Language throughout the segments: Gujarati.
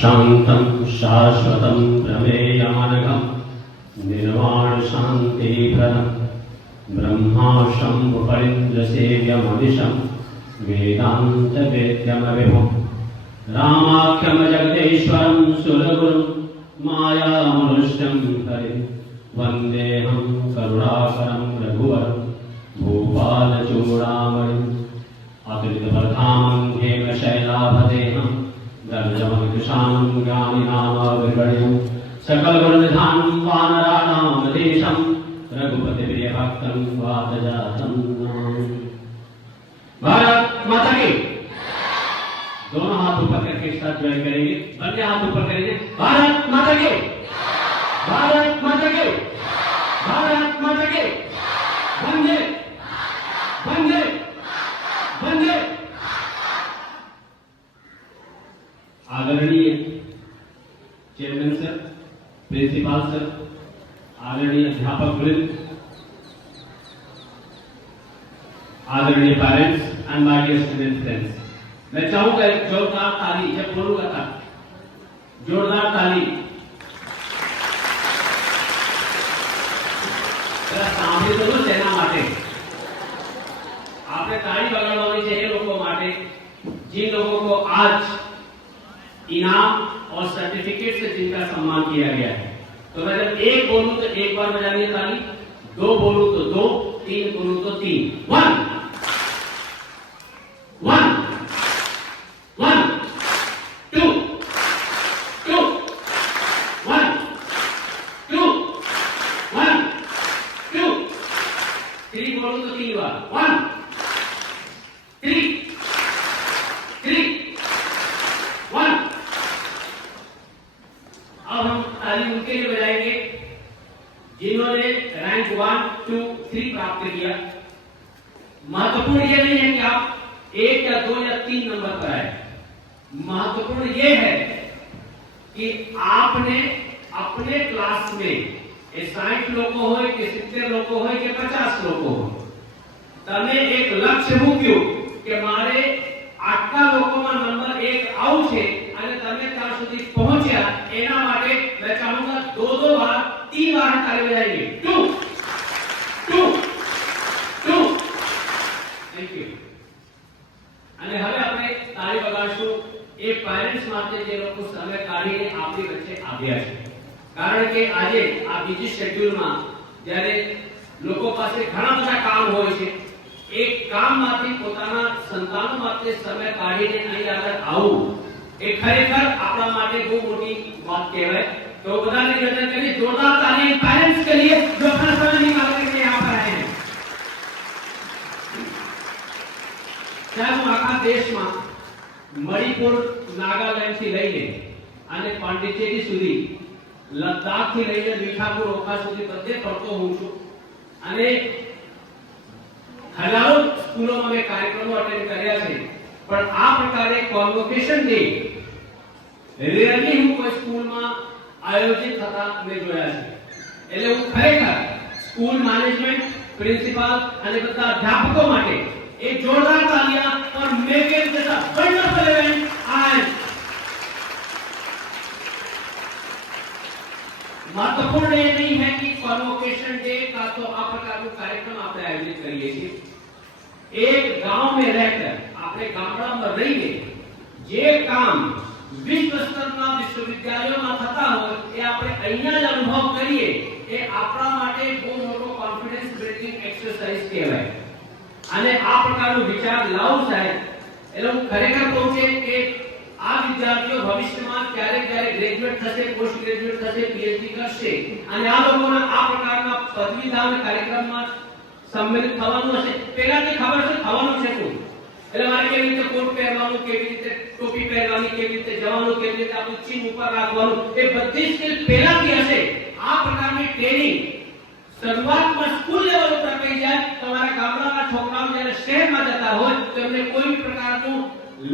शांतं शाश्वतं प्रमेयानघं निर्वाण शान्तिप्रदं ब्रह्मा शम्भुफणीन्द्रसेव्यमनिशं वेदान्तवेद्यमविभुं रामाख्यं जगदीश्वरं सुरगुरुं मायामनुष्यं हरिं वन्देऽहं करुणाकरं रघुवरं भूपालचूडामणिम् अतुलितबलधामं हेमशैलाभदेहं गर्जमविदुषानं ज्ञानिनामाविर्गण्यं सकलगुणनिधानं वानराणामधीशं रघुपतिप्रियभक्तं वातजातं नमामि। भारत माता की। दोनों हाथ ऊपर करके साथ ज्वाइन करेंगे, बंदे हाथ ऊपर करेंगे। भारत माता की, भारत माता की, भारत माता की। वंदे वंदे वंदे। आदरणीय चेयरमैन सर, प्रिंसिपल सर, आदरणीय अध्यापक वृंद, आदरणीय parents and my dear student friends, मैं चाहूंगा एक जोरदार ताली, जब बोलूंगा तब जोरदार ताली। सामने तो सेना माटे आपने ताली बजावવાની છે એ લોકો માટે जिन लोगों को आज इनाम और सर्टिफिकेट से जिनका सम्मान किया गया है। तो मैं जब एक बोलूं तो एक बार बजानी है ताली, दो बोलूं तो दो, तीन बोलूं तो तीन। One one one two two one two one two three बोलूं तो तीन बार। One three three one. अब हम ताली उनके लिए बजाएंगे जिन्होंने रैंक 1, 2, 3 प्राप्त किया। महत्वपूर्ण ये नहीं है कि आप 1 या 2 या 3 नंबर पर आए, महत्वपूर्ण ये है कि आपने अपने क्लास में 60 लोग हो कि 70 लोग हो कि 50 लोग हो, તમે એક લક્ષ્ય મૂક્યું કે મારે આટલા લોકોમાં નંબર 1 આવું છે અને તમે ત્યાં સુધી પહોંચ્યા, એના માટે मैं चाहूंगा 2-2 बार 3 बार ताली बजाएंगे। 2 2 2 थैंक यू। અને હવે આપણે તાળી વગાડશું એ પેરેન્ટ્સ માટે જે લોકો સમય કાઢીને આપણી વચ્ચે આવ્યા છે, કારણ કે આજે આ બીજી શેડ્યુલમાં જ્યારે લોકો પાસે ઘણા બધા કામ હોય છે, એક કામમાંથી પોતાના સંતાનો માટે સમય કાઢીને અહીં આગળ આવવું એ ખરેખર આપણા માટે બહુ મોટી વાત કહેવાય। तो बधाई निवेदन करिए, जोरदार ताली पेरेंट्स के लिए जो अपना समय निकाल कर यहाँ पर आए हैं। चाहे वो आखा देश में मणिपुर नागालैंड થી લઈને અને પાંડિચેરી સુધી, લદ્દાખ થી લઈને મીઠાપુર ઓખા સુધી બધે ફરતો હોઉં છું અને હજારો સ્કૂલોમાં મેં કાર્યક્રમો અટેન્ડ કર્યા છે, પણ આ પ્રકારે કોન્વોકેશન ડે રેરલી હું કોઈ સ્કૂલમાં आयोजित થતા મેં જોયા છે। એટલે હું ખરેખર સ્કૂલ મેનેજમેન્ટ, પ્રિન્સિપાલ અને બધા અધ્યાપકો માટે એક જોરદાર તાલિયા और make it this a wonderful event. And महत्वपूर्ण ये नहीं है कि कॉन्वोकेशन डे का तो आ प्रकारનો કાર્યક્રમ આપણે આયોજિત કરીએ છીએ। एक गांव में रहकर આપણે ગામડામાં રહીને જે કામ विश्व स्तરના વિશ્વવિદ્યાલયોમાં થતા હોય એ આપણે અહીંયા જ અનુભવ કરીએ, એ આપણા માટે બહુ મોટો કોન્ફિડન્સ બિલ્ડિંગ એક્સરસાઇઝ કહેવાય। અને આ પ્રકારનો વિચાર લાવું સાહેબ, એટલે હું ખરેખર કહું છું કે આ વિદ્યાર્થીઓ ભવિષ્યમાં ક્યારેક ક્યારેક ગ્રેજ્યુએટ થશે, પોસ્ટ ગ્રેજ્યુએટ થશે, પીએચડી કરશે અને આ લોકોના આ પ્રકારના પદવીદાન કાર્યક્રમમાં સંમેલિત થવાનું હશે। પહેલાથી ખબર છે થવાનું છે શું, એટલે મારે કેવી રીતે કોટ પહેરવાનું, કેવી રીતે ટોપી પહેરવાની, કેવી રીતે જવાનું, કેવી રીતે આપણું ચીન ઉપર રાખવાનું, એ બધી સ્કિલ પહેલાથી હશે। આ પ્રકારની ટ્રેનિંગ શરૂઆતમાં સ્કૂલ લેવલ ઉપર થઈ જાય, તમારા ગામડાના છોકરાઓ જ્યારે શહેરમાં જતા હોય તો એમને કોઈ પ્રકારનું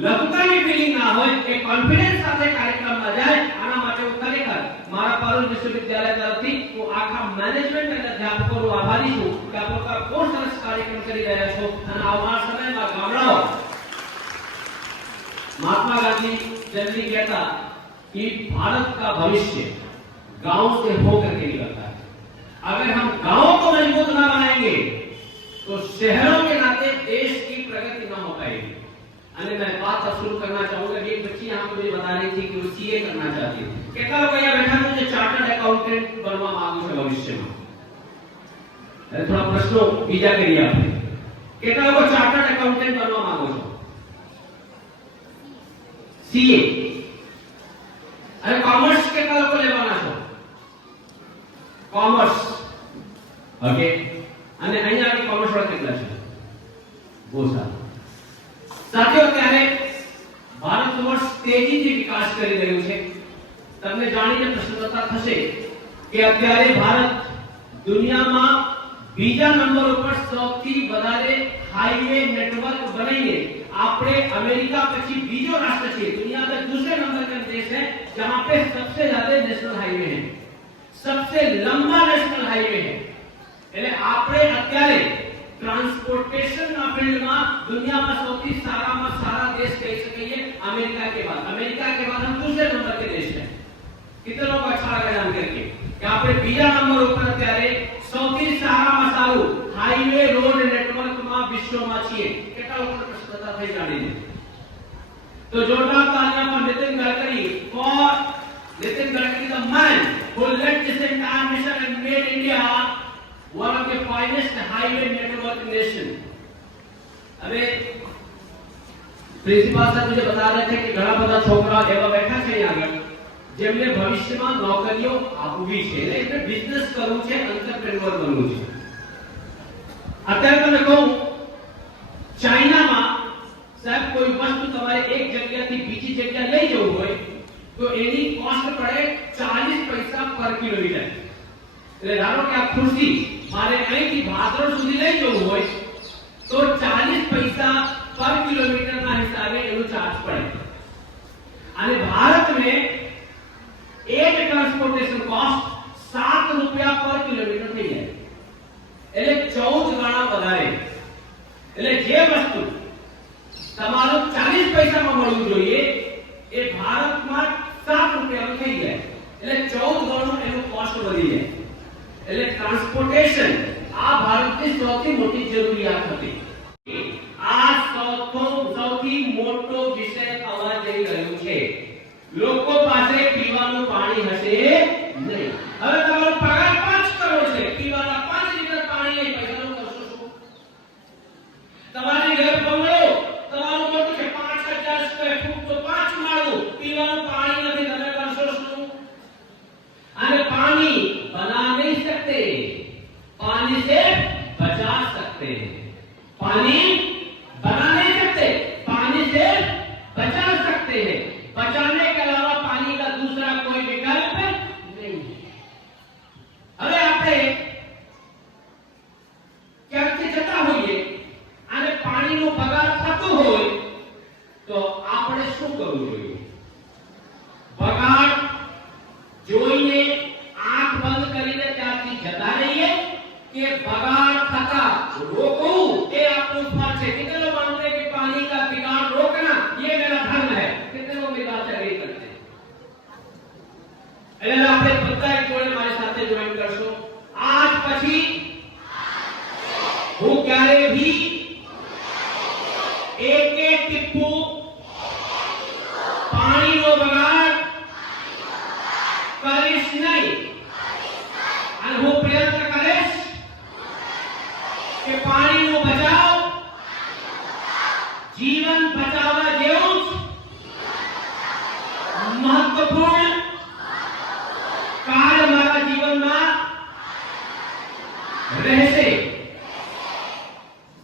લઘુતાની ફીલિંગ ના હોય, એ કોન્ફિડન્સ સાથે કાર્યક્રમમાં જાય। આના માટે હું ખરેખર મારા પારુલ વિશ્વવિદ્યાલય તરફથી હું આખા મેનેજમેન્ટ અને અધ્યાપકોનો આભારી છું કે આ પ્રકાર બહુ સરસ કાર્યક્રમ કરી રહ્યા છો અને આવનાર સમયમાં ગામડાઓ महात्मा गांधी जनरली कहता कि भारत का भविष्य गांव से होकर के निकलता है। अगर हम गांव को मजबूत ना बनाएंगे तो शहरों के नाते देश की प्रगति ना हो पाएगी। अरे मैं बात अब शुरू करना चाहूंगा। एक बच्ची यहाँ मुझे बता रही थी कि वो सीए करना चाहती है। કેટલા લોકો અહીંયા બેઠા છે જે ચાર્ટર્ડ એકાઉન્ટન્ટ બનવા માંગુ છે ભવિષ્યમાં? થોડા પ્રશ્નો બીજા કરીએ આપણે। કેટલા લોકો ચાર્ટર્ડ એકાઉન્ટન્ટ બનવા માંગો છો? સીએ અને કોમર્સ કેટલા લોકો લેવાના છો? Commerce okay. અને અહીંયા આગળ કોમર્સ વાળા કેટલા છે? બહુ સારું। સાથીઓ ત્યારે ભારત વર્ષ તેજીથી વિકાસ કરી રહ્યું છે। તમને જાણીને પ્રસન્નતા થશે કે અત્યારે ભારત દુનિયામાં બીજા નંબર ઉપર સૌથી વધારે હાઈવે નેટવર્ક બનાવીને આપણે અમેરિકા પછી બીજો રાષ્ટ્ર છે। दुनिया में दूसरे नंबर का देश है जहां पे सबसे ज्यादा नेशनल हाईवे है, सबसे लंबा नेशनल हाईवे है। એટલે આપણે અત્યારે ट्रांसपोर्टेशन ના ફિલ્ડમાં દુનિયામાં સૌથી સારામાં સારા દેશ કહી શકીએ अमेरिका के बाद। अमेरिका के बाद हम दूसरे नंबर के देश हैं। कितने लोग अच्छा लगा जान करके कि આપણે બીજા નંબર ઉપર અત્યારે સૌથી સારામાં સારું હાઈવે રોડ નેટવર્કમાં વિશ્વમાં છીએ। કેટલા લોકોને પ્રશ્નતા થઈ જાણીને? तो जोरदार तालियां पर Nitin Gadkari for Nitin Gadkari the man who led this entire mission and made India one of the finest highway network nation। अबे प्रिंसिपल साहब मुझे बता रहे थे कि घણા બધા છોકરા એવા બેઠા છે અહીંયા આગળ જેમને ભવિષ્યમાં નોકરીઓ આપવી છે એટલે બિઝનેસ કરવું છે, એન્ટરપ્રેન્યોર બનવું છે। અત્યારે તમે કહું ચાઇનામાં સાહેબ કોઈ વસ્તુ તમારે એક જગ્યાથી બીજી જગ્યા લઈ જવું હોય તો એની કોસ્ટ પડે 40 પૈસા પર કિલોમીટર। એટલે ધારો કે આ ખુરશી મારે અહીંથી ભાદરોડ સુધી લઈ જવું હોય તો 40 પૈસા पर किलोमीटर ના હિસાબે એનો ચાર્જ પડે। અને ભારત में एक ट्रांसपोर्टेशन कॉस्ट 7 रुपया पर किलोमीटर થઈ જાય એટલે 14 ગણા વધારે। એટલે જે વસ્તુ તમારો 40 પૈસામાં મળવું જોઈએ એ ભારતમાં 7 રૂપિયામાં થઈ જાય એટલે 14 ગણો એનો કોસ્ટ વધી જાય। એટલે ટ્રાન્સપોર્ટેશન આ ભારતની સૌથી મોટી જરૂરિયાત હતી। આ સૌથી મોટો વિષય થવા જઈ રહ્યું છે। લોકો પાસે પીવાનું પાણી હશે નહીં। હવે તમારો પગાર 5 કરોડ છે, પીવાના 5 લિટર પાણી નહીં, પૈસાનો કરશો શું? તમારી ઘર બંગલો તમારું મોટું છે 5000 સ્ક્વેર ફૂટ તો 5 માળું, પીવાનું પાણી નથી, તમે કરશો શું? અને પાણી बना नहीं सकते, पानी से बचा सकते हैं। पानी बना नहीं सकते, पानी से बचा सकते हैं। बचाने के अलावा पानी का दूसरा कोई विकल्प नहीं है। अरे आपने ક્યાંથી જતા હોઈએ અને પાણીનો બગાડ થતો હોય તો આપણે શું કરવું જોઈએ? બગાડ જોઈને આંખ બંધ કરીને ત્યાંથી જતા રહીએ કે બગાડ થતા રોકવું એ આપણું ફરજ છે। कितने लोग मानते हैं कि पानी का बिगाड़ रोकना ये मेरा धर्म है? कितने लोग मेरी बात से एग्री करते हैं? એટલે આપણે બધા એક જોડે મારી સાથે જોઈન કરશો। આજ પછી હું ક્યારે भी એક એક ટીપું પાણીનો બગાડ કરીશ નહીં અને હું પ્રયત્ન કરીશ કે પાણીનો બચાવ જીવન બચાવવા જેવું જ મહત્વપૂર્ણ કાર્ય મારા જીવનમાં રહેશે।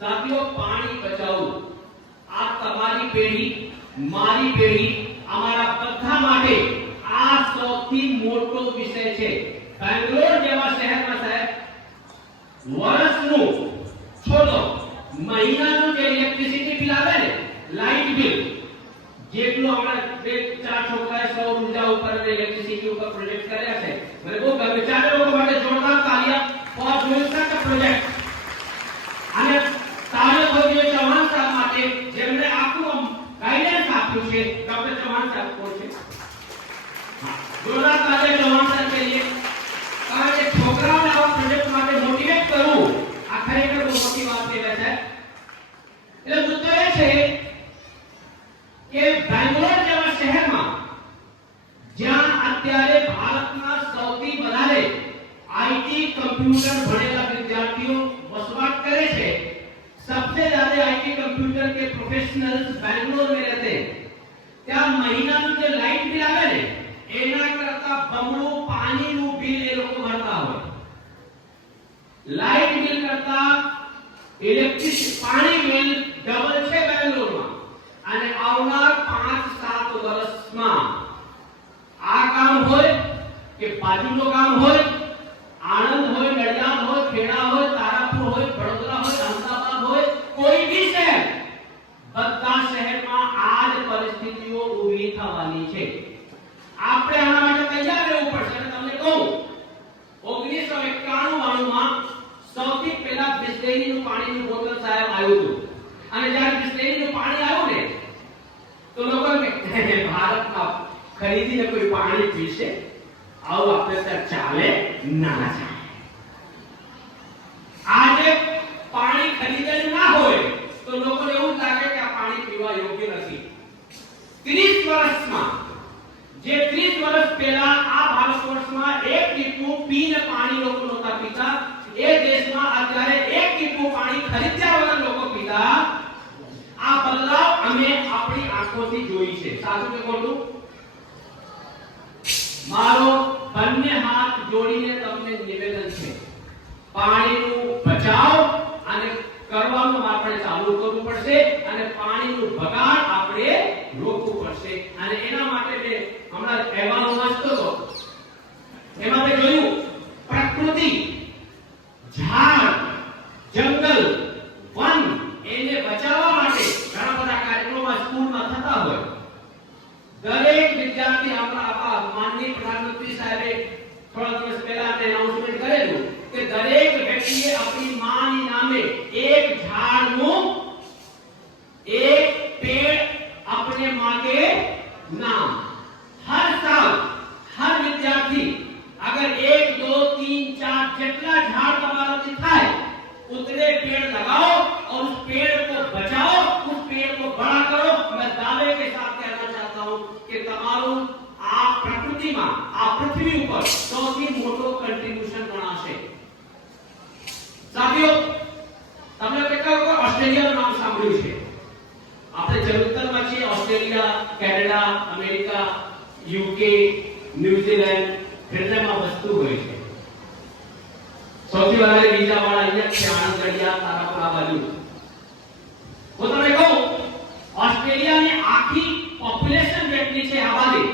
સાથીઓ પાણી બચાવવું આ તમારી પેઢી, મારી પેઢી, અમારા બધા માટે આ સૌથી મોટો વિષય છે। બેંગ્લોર જેવા શહેરમાં સાહેબ વર્ષનું છોડો મહિનાનું જે ઇલેક્ટ્રિસિટી બિલ આવે ને, લાઇટ બિલ જેટલું હમણાં 4 છોકરાએ સૌર ઉર્જા ઉપર અને ઇલેક્ટ્રિસિટી ઉપર પ્રોજેક્ટ કર્યા છે, મને બહુ ગમે। ચારે લોકો માટે જોરદાર તાળીਆਂ ફોર ડુઇંગ સચ અ પ્રોજેક્ટ। અને તારક ભોગીએ ચૌહાણ સાહેબ માટે જેમણે આખું ગાઈડન્સ આપ્યું છે। ડોક્ટર ચૌહાણ સાહેબ કોણ છે? છોકરાઓને આવા પ્રોજેક્ટ માટે મોટિવેટ કરવું આ ખરેખર બહુ મોટી વાત કહેવાય છે. એટલે મુદ્દો એ છે કે બેંગ્લોર જેવા શહેરમાં જ્યાં અત્યારે ભારતના સૌથી વધારે આઈટી કમ્પ્યુટર ભણેલા વિદ્યાર્થીઓ વસવાટ કરે છે, सबसे ज्यादा आईटी कंप्यूटर के प्रोफेशनल्स बेंगलोर में रहते हैं. ત્યાં મહિનાનું જે લાઈટ બિલ આવે ને એના કરતા બમણું પાણીનું બિલ એ લોકો ભરતા હોય. લાઈટ બિલ કરતા ઇલેક્ટ્રિક પાણી બિલ ડબલ છે બેંગ્લોરમાં. અને આવનાર 5-7 વર્ષમાં આ કામ હોય કે બાજુનું કામ હોય, આણંદ હોય, નડિયાદ હોય, ખેડા હોય, તારાપુર હોય, વડોદરા હોય, અમદાવાદ હોય, કોઈ भी શહેર, બધા શહેરમાં આ જ પરિસ્થિતિઓ ઊભી થવાની છે. આપણે આના માટે તૈયાર રહેવું પડશે. અને તમને કહું 1991 માં સૌથી પહેલા બિસ્લેરીનું પાણીનું બોટલ સાહેબ આવ્યું હતું. અને જ્યારે બિસ્લેરીનું પાણી આવ્યું ને તો લોકો ભારતમાં ખરીદીને કોઈ પાણી પીશે, આવું આપણે ત્યાં ચાલે ના ચાલે. આજે પાણી ખરીદેલું ના હોય તો લોકોને એવું લાગે કે આ પાણી પીવા યોગ્ય નથી. 30 વર્ષમાં જે 30 વર્ષ પહેલા આ ભારતવર્ષમાં એક ટીપું પીને પાણી લોકો નહોતા પીતા, એ દેશમાં અત્યારે એક ટીપું પાણી ખરીદ્યા વગર લોકો પીતા. આ બદલાવ અમે આપણી આંખોથી જોઈ છે. સાચું કે ખોટું? મારો બંને હાથ જોડીને તમને નિવેદન છે, પાણીનું બચાવ અને કરવાનું આપણે ચાલુ કરવું પડશે અને પાણીનું બગાડ આપણે રોકવું પડશે. અને એના માટે મેં હમણાં અહેવાલ વાંચતો હતો, એમાં મેં જોયું પ્રકૃતિ, ઝાડ, જંગલ, વન એને બચાવવા માટે ઘણા બધા કાર્યક્રમો સ્કૂલમાં થતા હોય. દરેક વિદ્યાર્થી આપણા માનનીય પ્રધાનમંત્રી સાહેબે થોડા દિવસ પહેલા એનાઉન્સમેન્ટ કરેલું કે દરેક વ્યક્તિએ આપણી માની નામે એક ઝાડનું, એક पेड़ अपने मां के नाम. हर साल हर विद्यार्थी अगर 1 2 3 4 जितना झाड़ તમારાથી થાય उतने पेड़ लगाओ और उस पेड़ को बचाओ, उस पेड़ को बड़ा करो. मैं दावे के साथ कहना चाहता हूं कि તમારું આ પ્રકૃતિમાં, આ પૃથ્વી ઉપર સૌથી મોટો કન્ટ્રીબ્યુશન ગણાશે. સાથીઓ, તમને કેટલા લોકો ઓસ્ટ્રેલિયાનું નામ સાંભળ્યું છે? આપણે ચરિત્રમાં છીએ Australia, Canada, America, UK, New Zealand, હૃદયમાં વસ્તુ હોય છે. સૌથી વધારે બીજા વાળા અહીંયા છે, આણંદ, નડિયાદ, તારાપુર આ બાજુ. હું તમને કહું, ઓસ્ટ્રેલિયાની આખી પોપ્યુલેશન જેટલી છે આબાદી,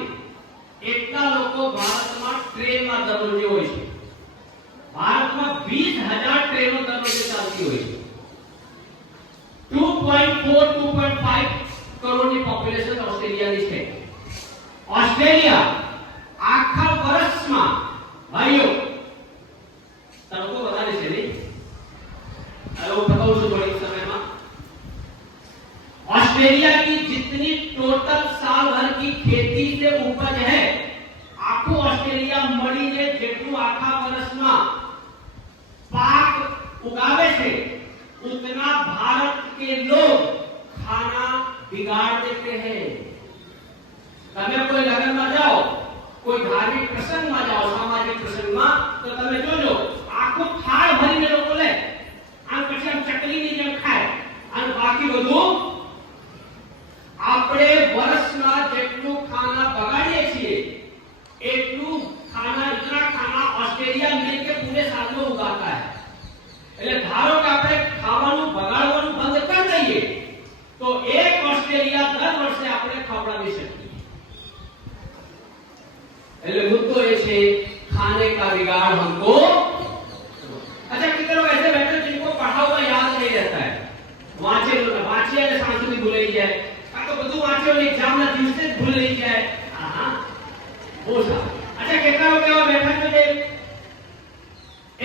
એટલા લોકો ભારતમાં ટ્રેનમાં દરરોજ હોય છે. ભારતમાં 20,000 ટ્રેનો દરરોજ ચાલતી હોય છે. 2.4-2.5 કરોડની પોપ્યુલેશન ઓસ્ટ્રેલિયાની છે. ઓસ્ટ્રેલિયા આખા વર્ષમાં ભાઈઓ તડકો વધારે છે નહીં? હવે હું બતાવું છું થોડીક સમયમાં. ऑस्ट्रेलिया की जितनी टोटल साल भर की खेती से उपज है, आखो ऑस्ट्रेलिया મળીને જેટલું આખા વર્ષમાં પાક उगावे છે, उतना भारत के लोग खाना बिगाड़ देते हैं. તમે કોઈ લગ્નમાં જાઓ, કોઈ ધાર્મિક પ્રસંગમાં જાઓ, સામાજિક પ્રસંગમાં, તો તમે જોજો આખો થાળ ભરીને લોકો લે અને પછી આમ ચકલીની જેમ ખાય અને બાકી બધું આપણે વર્ષમાં જેટલું ખાના બગાડીએ છીએ એટલું ખાના, इतना खाना ऑस्ट्रेलिया मिलके पूरे साल में उगाता है. એટલે ધારો કે આપણે ખાવાનું બગાડવાનું બંધ કરી દઈએ તો એક ઓસ્ટ્રેલિયા દર વર્ષે આપણે ખવડાવી શકીએ. એટલે મુદ્દો એ છે खाने का बिगाड़ हमको. अच्छा, कितने लोग ऐसे बैठे हैं जिनको पढ़ा हुआ याद नहीं रहता है? वांचे અને સાંસ્કૃતિક ભૂલાઈ જાય, કાં તો બધું વાંચ્યો ને એક્ઝામના દિવસે જ ભૂલાઈ જાય. હા, બહુ સારું. अच्छा, कितना लोग एवा बैठा है जो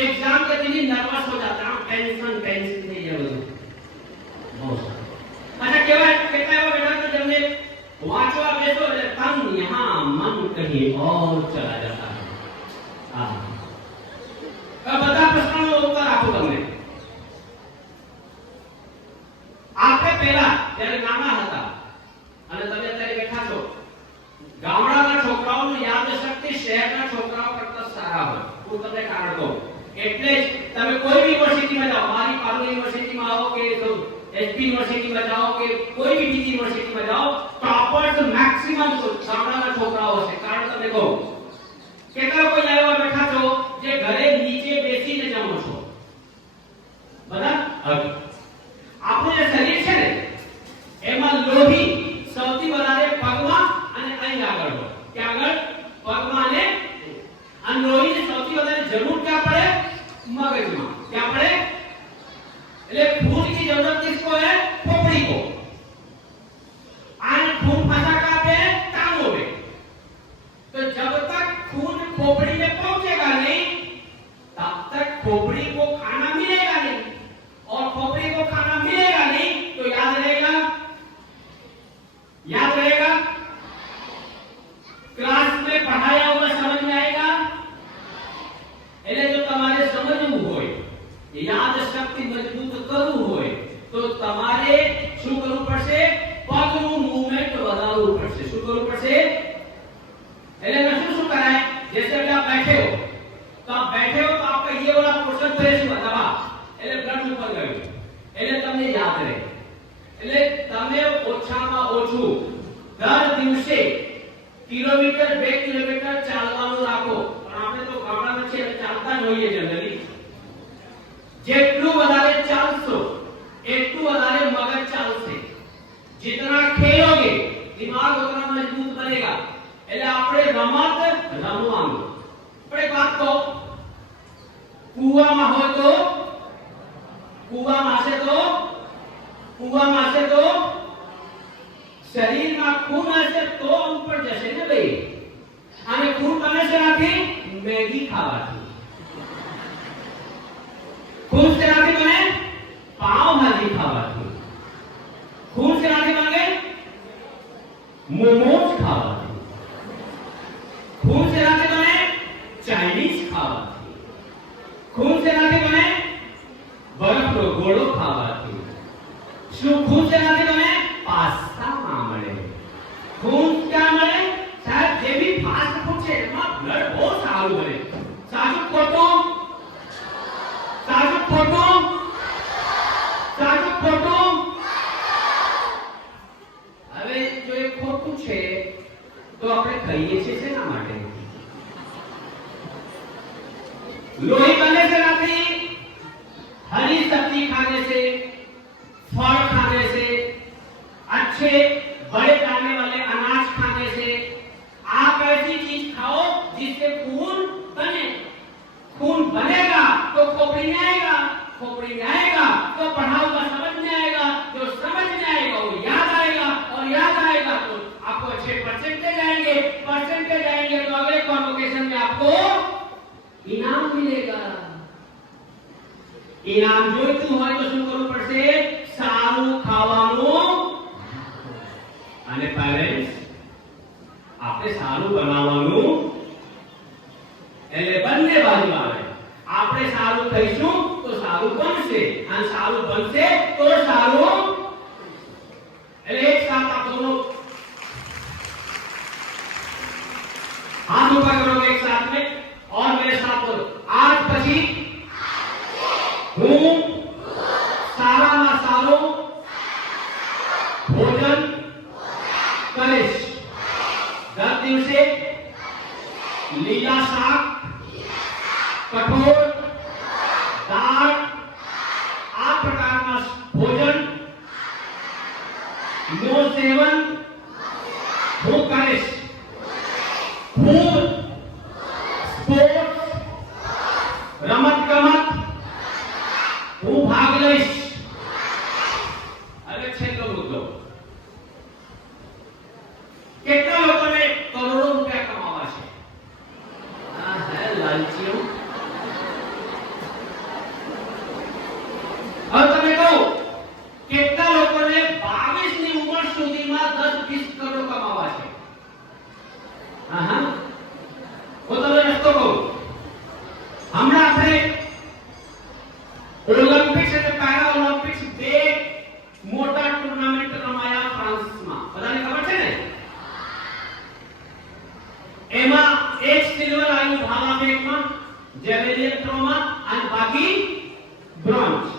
एग्जाम के दिन नर्वस हो जाता है, टेंशन नहीं है બધું. बहुत सारा. अच्छा, केवा कितना एवा बैठा है जब मैं वांचवा बैठो એટલે તન यहां मन कहीं और चला जाता है. हां, એટલે જ તમે કોઈ બી યુનિવર્સિટીમાં જાઓ, મારી પાલુ યુનિવર્સિટીમાં આવો કે તો એસપી યુનિવર્સિટીમાં જાઓ કે કોઈ બી બીજી યુનિવર્સિટીમાં જાઓ, ટોપર્સ મેક્સિમમ ગામડાના છોકરાઓ છે. કારણ તમે કહો કેટલા કોઈ આવ્યા બેઠા છો જે ઘરે નીચે બેસીને જમો છો? બધા આપણું જે શરીર છે ને એમાં લોહી સૌથી વધારે પગમાં અને અહીં આગળ હોય. ક્યાં આગળ? પગમાં અને લોહીની સૌથી વધારે જરૂર ક્યાં પડે? मगजमा. क्या पड़े? એટલે खून की जरूरत किसको है? खोपड़ी को. और खून फंसा कहाँ पे? टांगों में. तो जब तक खून खोपड़ी में पहुंचेगा नहीं तब तक खोपड़ी को खाना मिलेगा नहीं, और खोपड़ी को खाना मिलेगा नहीं तो याद रहेगा क्लास में पढ़ाया हुआ समझ में आएगा. એટલે જો તમારે સમજવું હોય, યાદ શક્તિ મજબૂત કરવું હોય તો તમારે શું કરવું પડશે? પગનું મૂવમેન્ટ વધારવું પડશે. શું કરવું પડશે? એટલે શું कराए? जैसे अभी आप बैठे हो तो आपका ये वाला पोर्शन प्रेस हुआ दबा, એટલે બ્લડ ઉપર ગયું, એટલે તમને યાદ રહે. એટલે તમે ઓછામાં ઓછું દર દિવસે કિલોમીટર 2 કિલોમીટર ચાલવાનું રાખો. આપણે તો ગામડામાં છે ચાલતા જ હોઈએ જનરલી. જેટલું વધારે ચાલશો એટલું વધારે મગજ ચાલશે. जितना खेलोगे दिमाग उतना मजबूत बनेगा. એટલે આપણે રમત રમવાનું. પણ એક વાત કહો, કૂવામાં હોય તો કૂવામાં હશે તો શરીરમાં ખૂન હશે તો ઉપર જશે ને ભાઈ. અને ખૂન બને છે નાથી મેગી ખાવાથી. खून से नाती बने पाव भाजी खावाથી. खून से नाती बने मोमोज खावाથી. खून से नाती बने चाइनीज खावाથી. खून से नाती बने बर्फનો ગોળો ખાવાથી. શું खून से नाती बने પાસ્તા માં મળે. खून क्या મળે? સાહેબ જે બી ફાસ્ટ ફૂડ છે એમાં બ્લડ બહુ સારું બને. સાચું ખોટું? સાચું ખોટું? હવે જો એ ખોટું છે તો આપણે કહીએ છીએ શેના માટે? लोही बनने से नाती हरी सब्जी खाने से, फल खाने से, अच्छे बड़े दाने वाले अनाज खाने से, आप ऐसी चीज खाओ जिससे खून बने. खून बनेगा तो खोपड़ी में आएगा, खोपड़ी में आएगा तो पढ़ा हुआ समझ में आएगा, जो समझ में आएगा वो याद आएगा, और याद आएगा तो आपको अच्छे परसेंटेज आएंगे तो अगले कॉन्वोकेशन में आपको इनाम मिलेगा. इनाम જોઈતું હોય તો શું કરવું પડશે? સારું ખાવાનું. અને પેરેન્ટ્સ આપણે સારું બનાવવાનું. એટલે બંને બાજુ આવે. આપણે સારું ખાઈશું તો સારું બનશે, અને સારું બનશે તો સારું. એટલે એક સાથ આપ दोनों हाथ ऊपर करोगे एक साथ में और मेरे साथ बोलो. आज પછી હું સારામાં સારું ભોજન કરીશ. દર દિવસે લીલા શાક, કઠોળ, દાળ આ પ્રકારના ભોજન નો સેવન હું કરીશ. હું સ્પોર્ટ્સ રમત-ગમત હું ભાગ લઈશ. હવે છેલ્લો મુદ્દો, કેટલા લોકોને કરોડો રૂપિયા કમાવા છે? આ હે લાલચીઓ. હવે તમે કહો કેટલા લોકોને 22 ની ઉંમર સુધીમાં 10-20 કરોડ કમાવા છે? હા હું તમને રસ્તો કહું. હમણાં આપણે ઓલિમ્પિક્સ અને પેરા ઓલિમ્પિક્સ બે મોટા ટુર્નામેન્ટ રમાયા ફ્રાન્સમાં. બધાને ખબર છે ને? એમાં એક સિલ્વર આવ્યું ભાલાફેંકમાં, જેવેલિન થ્રોમાં, અને બાકી બ્રોન્ઝ.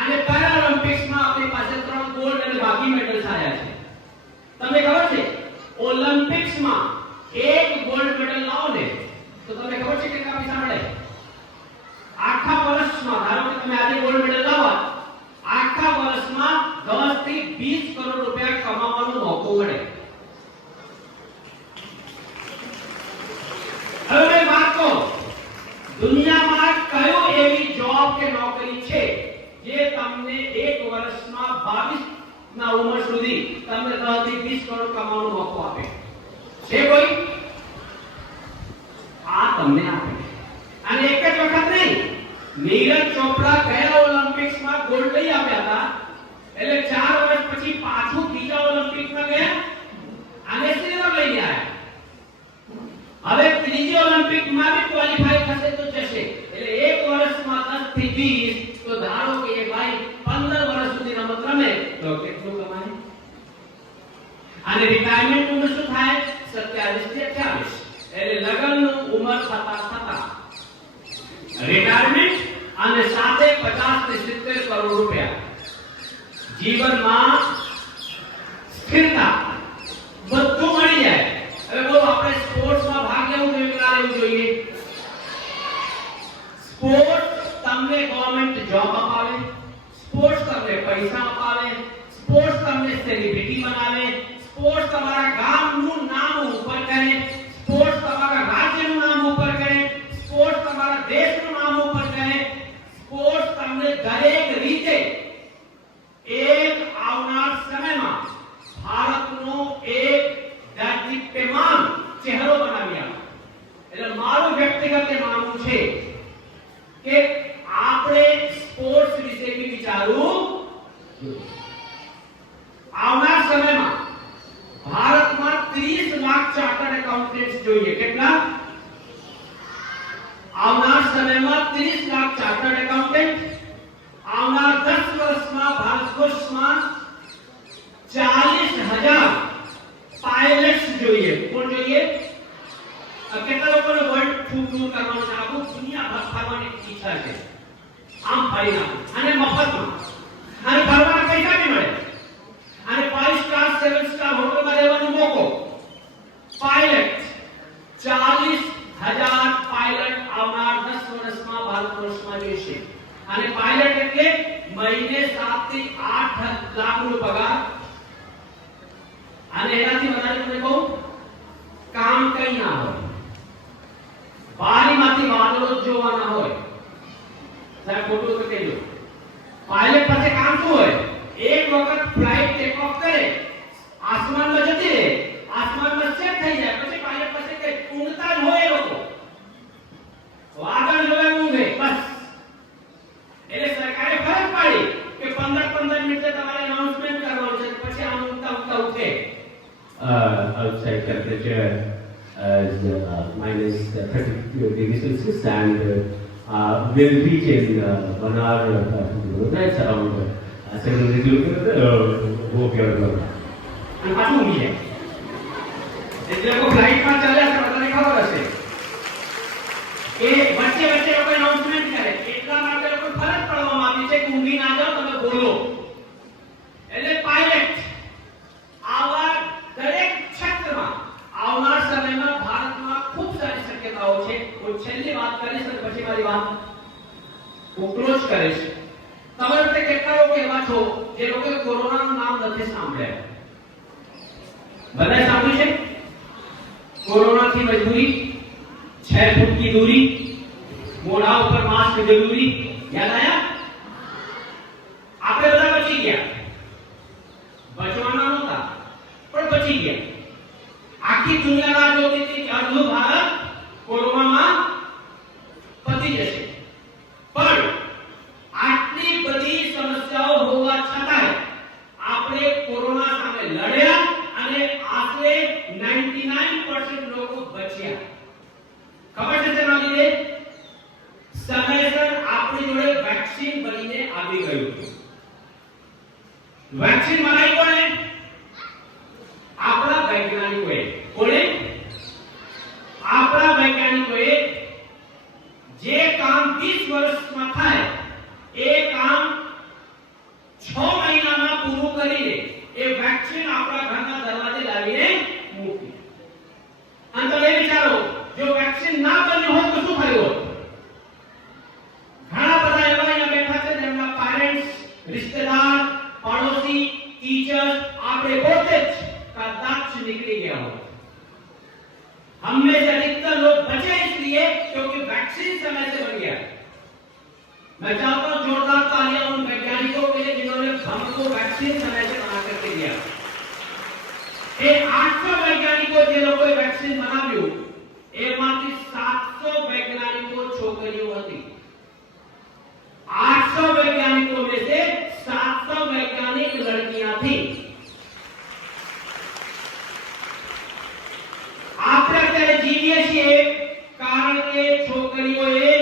અને પેરાલિમ્પિક્સમાં આપણી પાસે 3 ગોલ્ડ અને બાકી મેડલ્સ આવ્યા છે. તમને ખબર છે ઓલિમ્પિક્સમાં એક ગોલ્ડ મેડલ લાવો ને તો તમને ખબર છે કેટલા પૈસા મળે? આખા વર્ષમાં ધારો કે તમે આજે ગોલ્ડ મેડલ લાવવા, આખા વર્ષમાં 10 થી 20 કરોડ રૂપિયા કમાવાનો મોકો મળે. હવે વાત કહો, દુનિયામાં કયો એવી જોબ કે નોકરી છે જે તમને એક વર્ષમાં 22 ના ઉંમર સુધી તમને 10 થી 20 કરોડ કમાવાનો મોકો આપે છે? કોઈ? આ તમને આપે. અને એક જ વખત નહીં, નીરજ ચોપડા ગયા ઓલિમ્પિક્સમાં ગોલ્ડ લઈ આવ્યા હતા, એટલે 4 વર્ષ પછી પાછું બીજા ઓલિમ્પિકમાં ગયા અને સિલ્વર લઈ આવ્યા. હવે ત્રીજી ઓલિમ્પિકમાં બી ક્વોલિફાય થશે તો જશે. એટલે એક વર્ષમાં 10 થી 20 તો ધારો કે એ ભાઈ 15 વર્ષ સુધી રમત રમે તો કેટલું કમાય? અને રિટાયરમેન્ટ ઉંમર શું થાય? 27 થી 28. એટલે લગ્નનું ઉંમર થતા રિટાયરમેન્ટ અને સાથે 50 થી 70 કરોડ રૂપિયા. જીવનમાં સ્થિરતા બધું મળી જાય. હવે બોલો આપણે સ્પોર્ટ્સમાં ભાગ લેવું જોઈએ કે ના લેવું જોઈએ? સ્પોર્ટ તમને ગવર્નમેન્ટ જોબ અપાવે, સ્પોર્ટ્સ તમને પૈસા અપાવે, સ્પોર્ટ્સ તમને સેલિબ્રિટી બનાવે, સ્પોર્ટ્સ તમારા ગામનું નામ ઉપર કરે, સ્પોર્ટ્સ તમારા રાજ્યનું નામ ઉપર કરે, સ્પોર્ટ્સ તમારા દેશનું નામ ઉપર કરે. સ્પોર્ટ્સ તમને દરેક રીતે એક આવનાર સમયમાં ભારતનો એક દર્દીપ્યમાન ચહેરો બનાવી આપે. એટલે મારું વ્યક્તિગત માનવું છે કે આપણે સ્પોર્ટ્સ વિશે બી વિચારવું જોઈએ. આવનાર સમયમાં ભારતમાં 30 લાખ ચાર્ટર્ડ એકાઉન્ટન્ટ્સ જોઈએ. કેટલા? આવનાર સમયમાં 30 લાખ ચાર્ટર્ડ એકાઉન્ટન્ટ. આવનાર 10 વર્ષમાં ભારતવર્ષમાં 40,000 પાયલટ્સ જોઈએ. કોણ જોઈએ? કેટલા લોકોને વર્લ્ડ ટૂર કરવાનો છે? આખું દુનિયા ફરવાની ઈચ્છા છે. આમ ફરી નાખો અને મફતમાં, અને ફરવાના પૈસા બી મળે, અને 5 સ્ટાર 7 સ્ટાર હોટલમાં રહેવાનો મોકો. પાયલટ 40,000 પાયલટ આવનાર 10 વર્ષમાં ભારતવર્ષમાં જોઈશે. અને પાયલટ એટલે મહિને 7 થી 8 લાખ રૂપિયા પગાર. અને એનાથી વધારે તમને કહું, કામ કઈ ના હોય, બારીમાંથી વાદળો જોવાના હોય. સાહેબ ખોટું તો કહેજો. પાયલટ પાસે કામ શું હોય? એક વખત ફ્લાઇટ ટેક ઓફ કરે, આસમાનમાં જતી રહે, આસમાનમાં સેટ થઈ જાય, પછી પાયલટ પાસે કે ઊંઘતા જ હોય એ લોકો, વાદળ જોવે ઊંઘે બસ. એટલે સરકારે ફરજ પાડી કે 15 મિનિટે તમારે અનાઉન્સમેન્ટ કરવાનું છે, પછી આમ ઊંઘતા ઉઠે. Outside temperature as minus 30 degrees Celsius and will reach in 1 hour, that's around 700 kilometers go beyond. અને પાછું ઊંઘી જાય. એટલે લોકો ફ્લાઇટમાં ચાલ્યા છે, બધાને ખબર હશે કે વચ્ચે વચ્ચે લોકો અનાઉન્સમેન્ટ કરે. એટલા માટે લોકો ફરજ પાડવામાં આવી છે કે ઊંઘી ના જાઓ, તમે બોલો. એટલે પાયલટ આવા દરેક ક્ષેત્રમાં આવનાર સમયમાં ભારતમાં ખૂબ સારી શક્યતાઓ છે. હું છેલ્લી વાત કરીશ અને પછી મારી વાત હું ક્લોઝ કરીશ. તમારે તે કેટલા લોકો એવા છો જે લોકોએ કોરોનાનું નામ નથી સાંભળ્યા? બધાએ સાંભળ્યું છે? કોરોનાથી મજબૂરી, 6 ફૂટ की दूरी, મોઢા ઉપર માસ્ક જરૂરી. યાદ આયા? આપણે બધા બચી ગયા. બચવાના નહોતા પણ બચી ગયા. આખી દુનિયા રાહ જોતી હતી કે અડધું ભારત કોરોનામાં પતી જશે. પણ આટલી બધી સમસ્યાઓ હોવા છતાંય આપણે કોરોના સામે લડ્યા અને આશરે 99% લોકો બચ્યા. ખબર છે તેના લીધે? સમયસર આપણી જોડે વેક્સિન બનીને આવી ગયું. વેક્સિન બનાવી કોણે? આપણા વૈજ્ઞાનિકોએ. કોણે? આપણા વૈજ્ઞાનિકોએ જે કામ 20 रिश्तेदार, पड़ोसी, टीचर, आपने पोते कदाच निकली गया हो। हम में से अधिकतर लोग बचे इसलिए क्योंकि वैक्सीन समय से बन गया। मैं चाहता हूं जोरदार तालियां उन वैज्ञानिकों के लिए जिन्होंने हमको वैक्सीन समय से बना करके दिया। ये 800 वैज्ञानिकों જે લોકોએ વેક્સિન બનાવ્યું એમાંથી 700 વૈજ્ઞાનિકો છોકરીઓ હતી। 800 વૈજ્ઞાનિકો में से 700 वैज्ञानिक लड़कियां थी। આપણે અત્યારે જીવીએ છીએ કારણ કે છોકરીઓએ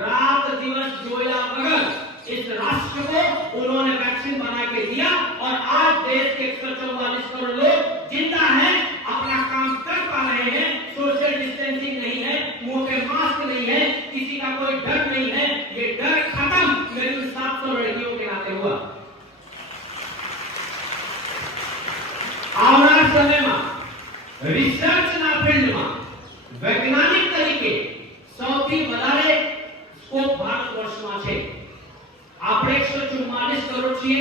रात दिवस जोया बगैर इस राष्ट्र को उन्होंने वैक्सीन बना के दिया और आज देश के 144 करोड़ लोग जिंदा हैं, अपना काम कर पा रहे हैं, सोशल डिस्टेंसिंग नहीं है, मुंह पे मास्क नहीं है, किसी का कोई डर नहीं है। ये डर खत्म मेरी 700 लड़कियों के नाते हुआ। આવનાર સમયમાં રિસર્ચના ફિલ્ડમાં વૈજ્ઞાનિક તરીકે સૌથી વધારે સ્કોપ ભારતવર્ષમાં છે। આપણે 144 કરોડ છીએ,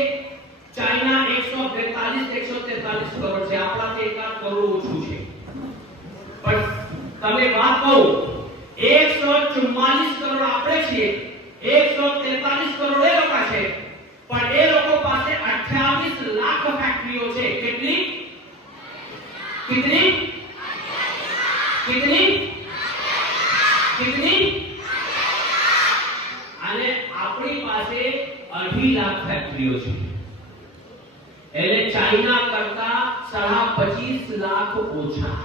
ચાઇના 142-143 કરોડ છે, આપણાથી 1 કરોડ ઓછું છે। પણ તમે વાત કહો 144 કરોડ આપણે છીએ, 143 કરોડ એ લોકો છે, પણ એ લોકો પાસે 28 લાખ ફેક્ટરીઓ છે। કેટલી कितनी कितनी कितनी અને આપણી પાસે 2.5 લાખ ફેક્ટરીઓ છે। એટલે ચાઇના કરતા 25 લાખ ઓછા।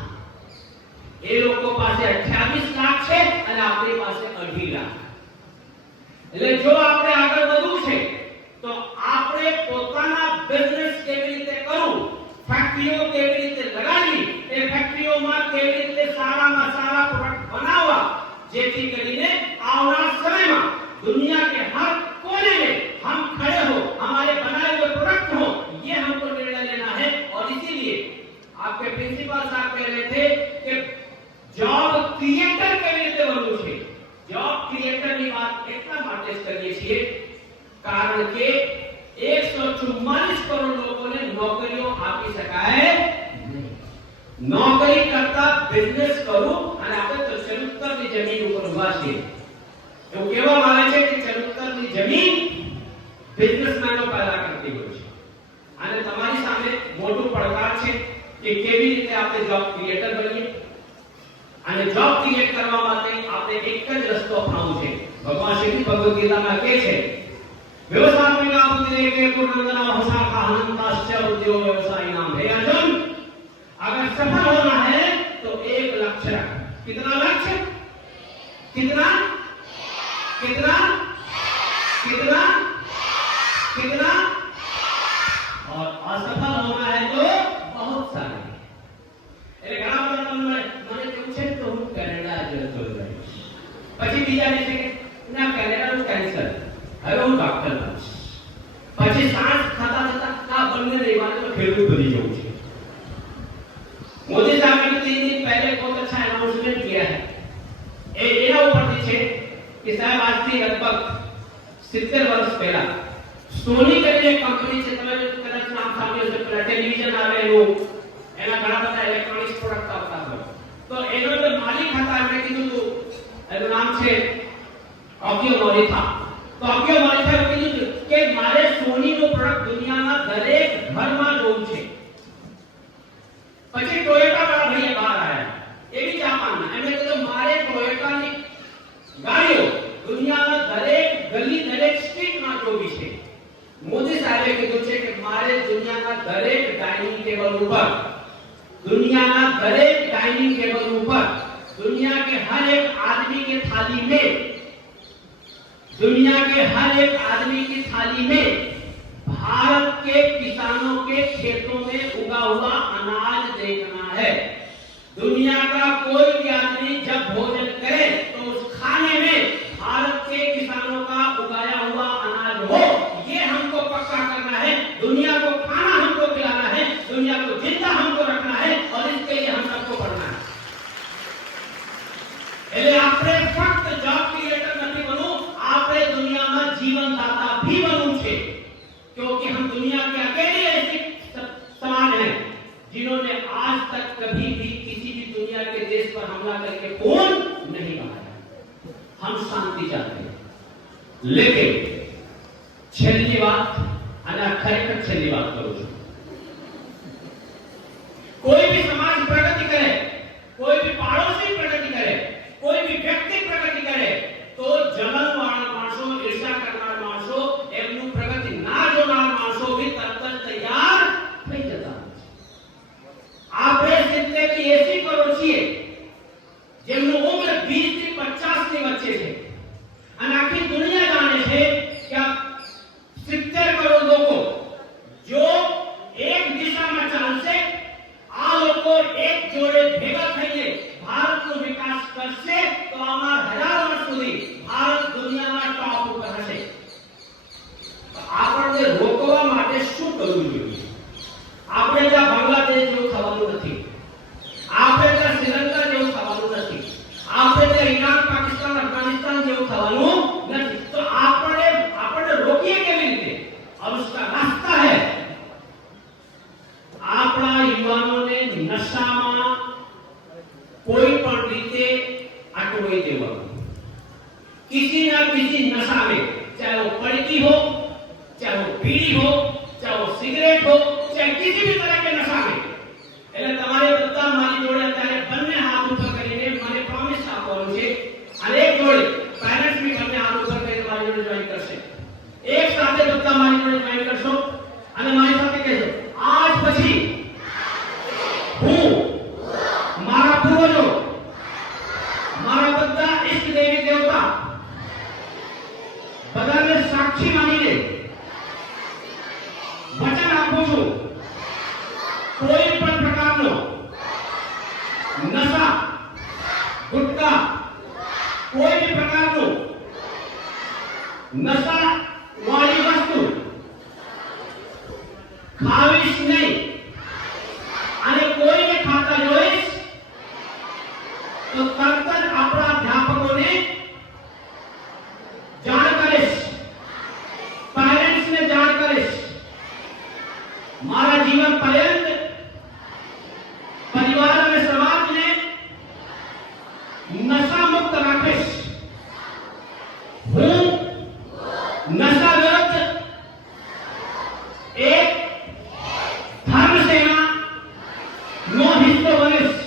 એ લોકો પાસે 28 લાખ છે અને આપણી પાસે 2.5 લાખ। એટલે જો આપણે આગળ વધવું છે તો આપણે પોતાના બિઝનેસ કેવી રીતે કરવું, ફેક્ટરીઓ કેવી રીતે લગાડવી, એ ફેક્ટરીઓમાં કેવી રીતે સારામાં સારા પ્રોડક્ટ બનાવવા, જેથી કરીને આવનાર સમયમાં दुनिया के हर कोने में हम खड़े हो, हमारे बनाए हुए प्रोडक्ट हो, ये हमको निर्णय लेना है। और इसीलिए आपके प्रिंसिपल साहब कह रहे थे कि जॉब क्रिएटर કેવી રીતે બનવું છે। जॉब क्रिएटर ની વાત એટલા માટે જ કરીએ છીએ કારણ કે 144 કરોડ લોકોને નોકરીઓ આપી શકાય નહીં। નોકરી કરતા બિઝનેસ કરું અને આપણે તો ચરુતરની જમીન ઉપર ઉભા છીએ। એવું કહેવામાં આવે છે કે ચરુતરની જમીન બિઝનેસમેનો પેદા કરતી હોય છે। અને તમારી સામે મોટું પડકાર છે કે કેવી રીતે આપણે જોબ ક્રિએટર બનીએ। અને જોબ ક્રિએટ કરવા માટે આપણે એક જ રસ્તો અપનાવવો છે। ભગવાન શ્રી ભગવદ ગીતામાં કહે છે व्यवसायिका बुद्धि के पूर्णंदना भाषा का अनंताश्च उद्योग व्यवसायी नाम। हे अर्जुन, अगर सफल होना है तो एक लक्ष्य रख। कितना लक्ष्य? कितना कितना कितना कितना? और असफल होना है तो बहुत सारे। એટલે ઘણા બધા તમને મને પૂછે તો હું કેનેડા જતો રહીશ, પછી બીજા કહે કે ના કેનેડાનું કેન્સર, હવે હું ડોક્ટર બનીશ, પછી સાંજ ખાતા ખાતા આ બંને નહીં મારે તો ખેડૂત બની જવું છે। मोदी साहब ने 3 दिन पहले बहुत अच्छा अनाउंसमेंट किया है। એના ઉપરથી છે કે સાહેબ આજથી લગભગ 70 વર્ષ પહેલા સોની કરીને કંપની છે, તમે કદાચ નામ સાંભળ્યું હશે, પેલા ટેલિવિઝન આવે એનું, એના ઘણા બધા ઇલેક્ટ્રોનિક્સ પ્રોડક્ટ આવતા હોય, તો એનો જે માલિક હતા એમણે કીધું હતું, એનું નામ છે ઓકિયો મોરિથા। તો ઓકિયો મોરિથાએ કીધું કે મારે સોનીનું પ્રોડક્ટ દુનિયાના દરેક ઘરમાં જોવું છે। પછી ટોયોટા વાળા ભાઈએ બહાર આવ્યા, એ બી જાપાનના, એમણે કીધું મારે ટોયોટાની ગાડીઓ દુનિયાના દરેક ગલી દરેક સ્ટ્રીટમાં જોવી છે। મોદી સાહેબે કીધું છે કે મારે દુનિયાના દરેક ડાઇનિંગ ટેબલ ઉપર, दुनियाना दरेक डाइनिंग टेबल ऊपर, दुनिया के हर एक आदमी के थाली में, दुनिया के हर एक आदमी की थाली में भारत के किसानों के खेतों में उगा हुआ अनाज देखना है। दुनिया का कोई भी आदमी जब भोजन करे तो उस खाने में भारत के किसानों का उगाया हुआ अनाज हो, ये हमको पक्का करना है। दुनिया को खाना हमको खिलाना है, दुनिया को जिंदा हमको रखना है, और इसके लिए हम सबको पढ़ना है। એટલે આપણે ફક્ત જોબ ક્રિએટર નથી બનવું, આપણે દુનિયામાં જીવનદાતા भी બનવું છે। क्योंकि हम दुनिया के अकेले ऐसे समाज हैं जिन्होंने आज तक कभी भी किसी भी दुनिया के देश पर हमला करके खून नहीं बहाया। हम शांति चाहते हैं। लेकिन छेल्ली बात અને ખરેખર છેલ્લી વાત કરું છું, कोई भी समाज प्रगति करे, कोई भी पड़ोसी प्रगति करे, कोई भी व्यक्ति प्रगति करे तो जलन वाला माणसो, ईर्ष्या करनार माणसो, એમનું પ્રગતિ ના જોનાર માણસો भी તરત જ તૈયાર થઈ જતા હોય છે। આપણે 70 થી 80 કરોડ છીએ જેમનું ઉંમર 20 થી 50 ની વચ્ચે છે અને આખી દુનિયા જાણે છે કે આ 70 કરોડ લોકો જો એક દિશામાં ચાલશે, આ લોકો એક જોડે ભેગા થઈને ભારતનો વિકાસ કરશે તો આવનાર 1000 વર્ષ સુધી ભારત દુનિયાના ટોપ ઉપર હશે। આપણને રોકવા માટે શું કરવું જોઈએ? આપણે ત્યાં બાંગ્લાદેશ જેવું થવાનું નથી, આપણે ત્યાં શ્રીલંકા જેવું થવાનું નથી, આપણે ત્યાં ઈરાન, પાકિસ્તાન, અફઘાનિસ્તાન જેવું થવાનું નથી। તો આપણે રોકીએ કેવી રીતે? और उसका रास्ता है આપણા યુવાનોને નશામાં કોઈ પણ રીતે અટવાઈ દેવાનું। किसी ना किसी नशा में, चाहे वो पड़की हो, चाहे वो बीड़ी हो, चाहे वो सिगरेट हो, चाहे किसी भी तरह के नशा में। એટલે તમારે બધા મારી જોડે અત્યારે બંને હાથ ઉપર કરીને મને પ્રોમિસ આપવાનું છે અને એક જોડે પેરેન્ટ્સ બી બંને હાથ ઉપર કરીને મારી જોડે જોઈન કરશે। એક સાથે બધા મારી જોડે જોઈન કરશો અને મારી સાથે કહેજો, આજ પછી હું મારા પૂર્વજો, મારા બધા ઇષ્ટ દેવી દેવતા બધાને સાક્ષી માનીને વચન આપું છું, કોઈ પણ પ્રકારનો નશા, ગુટકા, કોઈ બી પ્રકારનો નશા વાળી વસ્તુ ખાવીશ નહીં અને કોઈને ખાતા જોઈશ તો તરત જ આપણા અધ્યાપકોને જાણ કરીશ, પેરેન્ટ્સને જાણ કરીશ। મારા જીવન પર્યંત પરિવાર અને સમાજને નશા મુક્ત રાખીશ। હું નશા વિરુદ્ધ એક ધર્મ સેના નો હિસ્સો બનીશ।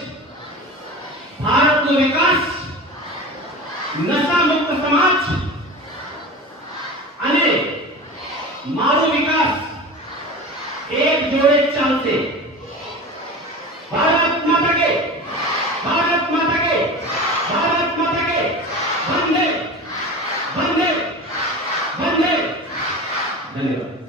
ભારતનો વિકાસ, નશા મુક્ત સમાજ અને મારો વિકાસ એક જોડે ચાલશે। ભારત માતા કે, ભારત માતા કે, ભારત માતા કે, વંદે વંદે વંદે। ધન્યવાદ।